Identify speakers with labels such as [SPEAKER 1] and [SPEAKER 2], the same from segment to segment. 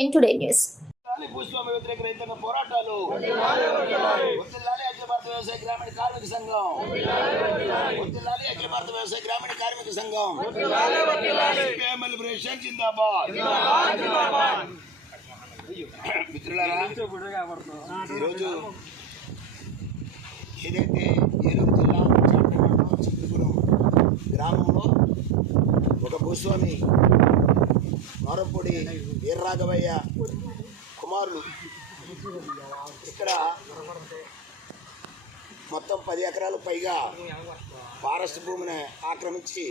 [SPEAKER 1] ఎన్ Today news.
[SPEAKER 2] వర్ధిల్లాలి వ్యతిరేక రైతాంగ పోరాటాలు. వర్ధిల్లాలి అఖిల భారత వ్యవసాయ గ్రామీణ కార్మిక సంఘం. వర్ధిల్లాలి అఖిల భారత వ్యవసాయ గ్రామీణ కార్మిక సంఘం. సిపిఎం లిబరేషన్ జిందాబాద్. మిత్రులారా ఈరోజు ఏదైతే ఏలూరు జిల్లా చిత్తూరు గ్రామంలో ఒక భూస్వామి నోరంపూడి వీర్రాఘవయ్య కుమారులు. ఇక్కడ మొత్తం పది ఎకరాలు పైగా ఫారెస్ట్ భూమిని ఆక్రమించి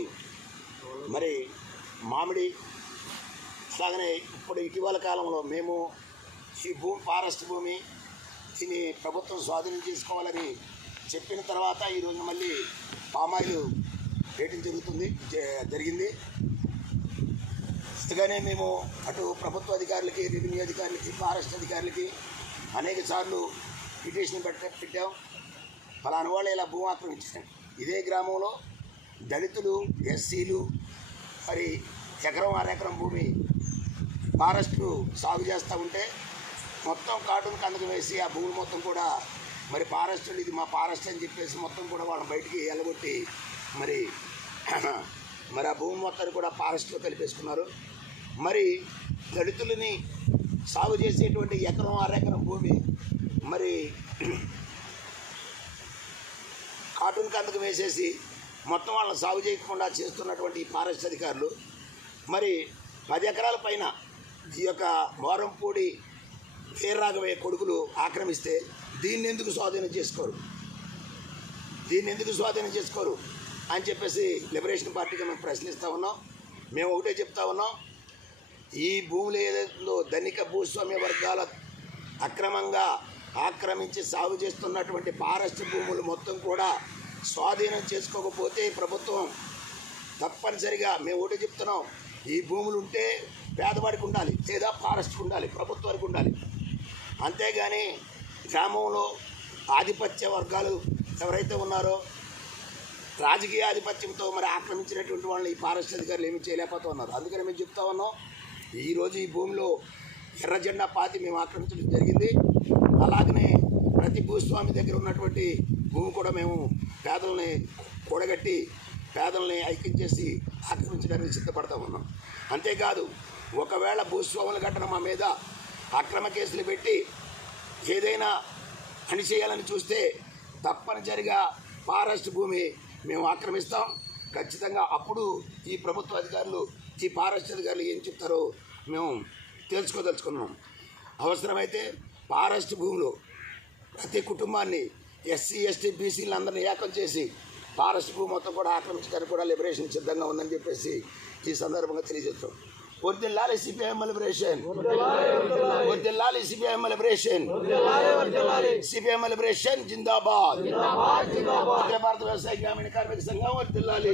[SPEAKER 2] మరి మామిడి అలాగనే ఇప్పుడు ఇటీవల కాలంలో మేము ఈ భూమి ఫారెస్ట్ భూమి దీన్ని ప్రభుత్వం స్వాధీనం చేసుకోవాలని చెప్పిన తర్వాత ఈరోజు మళ్ళీ పామాయిల్ వేయటం జరుగుతుంది జ- జరిగింది. అందుకనే మేము అటు ప్రభుత్వ అధికారులకి రెవెన్యూ అధికారులకి ఫారెస్ట్ అధికారులకి అనేక సార్లు పిటిషన్ పెట్ట పెట్టాం. ఫలానా వాళ్ళు ఇలా భూమి ఆక్రమించారు ఇదే గ్రామంలో దళితులు ఎస్సీలు మరి ఎకరం అరెకరం భూమి ఫారెస్ట్లు సాగు చేస్తూ ఉంటే మొత్తం కాటును కందకు వేసి ఆ భూమి మొత్తం కూడా మరి ఫారెస్టులు ఇది మా ఫారెస్ట్ అని చెప్పేసి మొత్తం కూడా వాళ్ళని బయటికి వెళ్ళగొట్టి మరి మరి ఆ భూమి మొత్తాన్ని కూడా ఫారెస్ట్లో కలిపేసుకున్నారు. మరి దళితులని సాగు చేసేటువంటి ఎకరం అరెకరం భూమి మరి కాటూన్ కందకం వేసేసి మొత్తం వాళ్ళని సాగు చేయకుండా చేస్తున్నటువంటి ఫారెస్ట్ అధికారులు. మరి పది ఎకరాల పైన ఈ యొక్క మోరంపూడి వీర్రాఘవయ్య కొడుకులు ఆక్రమిస్తే దీన్ని ఎందుకు స్వాధీనం చేసుకోరు? దీన్ని ఎందుకు స్వాధీనం చేసుకోరు? అని చెప్పేసి లిబరేషన్ పార్టీగా మేము ప్రశ్నిస్తూ ఉన్నాం. మేము ఒకటే చెప్తా ఉన్నాం. ఈ భూములు ఏదైతుందో ధనిక భూస్వామ్య వర్గాల అక్రమంగా ఆక్రమించి సాగు చేస్తున్నటువంటి ఫారెస్ట్ భూములు మొత్తం కూడా స్వాధీనం చేసుకోకపోతే ప్రభుత్వం తప్పనిసరిగా మేము ఒకటి చెప్తున్నాం. ఈ భూములు ఉంటే పేదవాడికి ఉండాలి లేదా ఫారెస్ట్కి ఉండాలి ప్రభుత్వానికి ఉండాలి. అంతేగాని గ్రామంలో ఆధిపత్య వర్గాలు ఎవరైతే ఉన్నారో రాజకీయ ఆధిపత్యంతో మరి ఆక్రమించినటువంటి వాళ్ళని ఈ ఫారెస్ట్ అధికారులు ఏమీ చేయలేకపోతున్నారు. అందుకని మేము చెప్తా ఉన్నాం ఈరోజు ఈ భూమిలో ఎర్ర జెండా పాతి మేము ఆక్రమించడం జరిగింది. అలాగనే ప్రతి భూస్వామి దగ్గర ఉన్నటువంటి భూమి కూడా మేము పేదల్ని కూడగట్టి పేదల్ని ఐక్యం చేసి ఆక్రమించడానికి సిద్ధపడతా ఉన్నాం. అంతేకాదు ఒకవేళ భూస్వాముల ఘటన మా మీద అక్రమ కేసులు పెట్టి ఏదైనా అణిచేయాలని చూస్తే తప్పనిసరిగా ఫారెస్ట్ భూమి మేము ఆక్రమిస్తాం. ఖచ్చితంగా అప్పుడు ఈ ప్రభుత్వ అధికారులు ఈ ఫారెస్ట్ అధికారులు ఏం చెప్తారో మేము తెలుసుకోదలుచుకున్నాం. అవసరమైతే ఫారెస్ట్ భూములు ప్రతి కుటుంబాన్ని ఎస్సీ ఎస్టీ బీసీలను అందరినీ ఏకం చేసి ఫారెస్ట్ భూమి మొత్తం కూడా ఆక్రమించడానికి కూడా లిబరేషన్ సిద్ధంగా ఉందని చెప్పేసి ఈ సందర్భంగా తెలియజేస్తాం. వర్దిల్లాలి సిపిఐఎం లిబరేషన్ వర్దిల్లాలి సిపిఐఎం లిబరేషన్ సిపిఎం లిబరేషన్ జిందాబాద్ అఖిల భారత వ్యవసాయ గ్రామీణ కార్మిక సంఘం వర్దిల్లాలి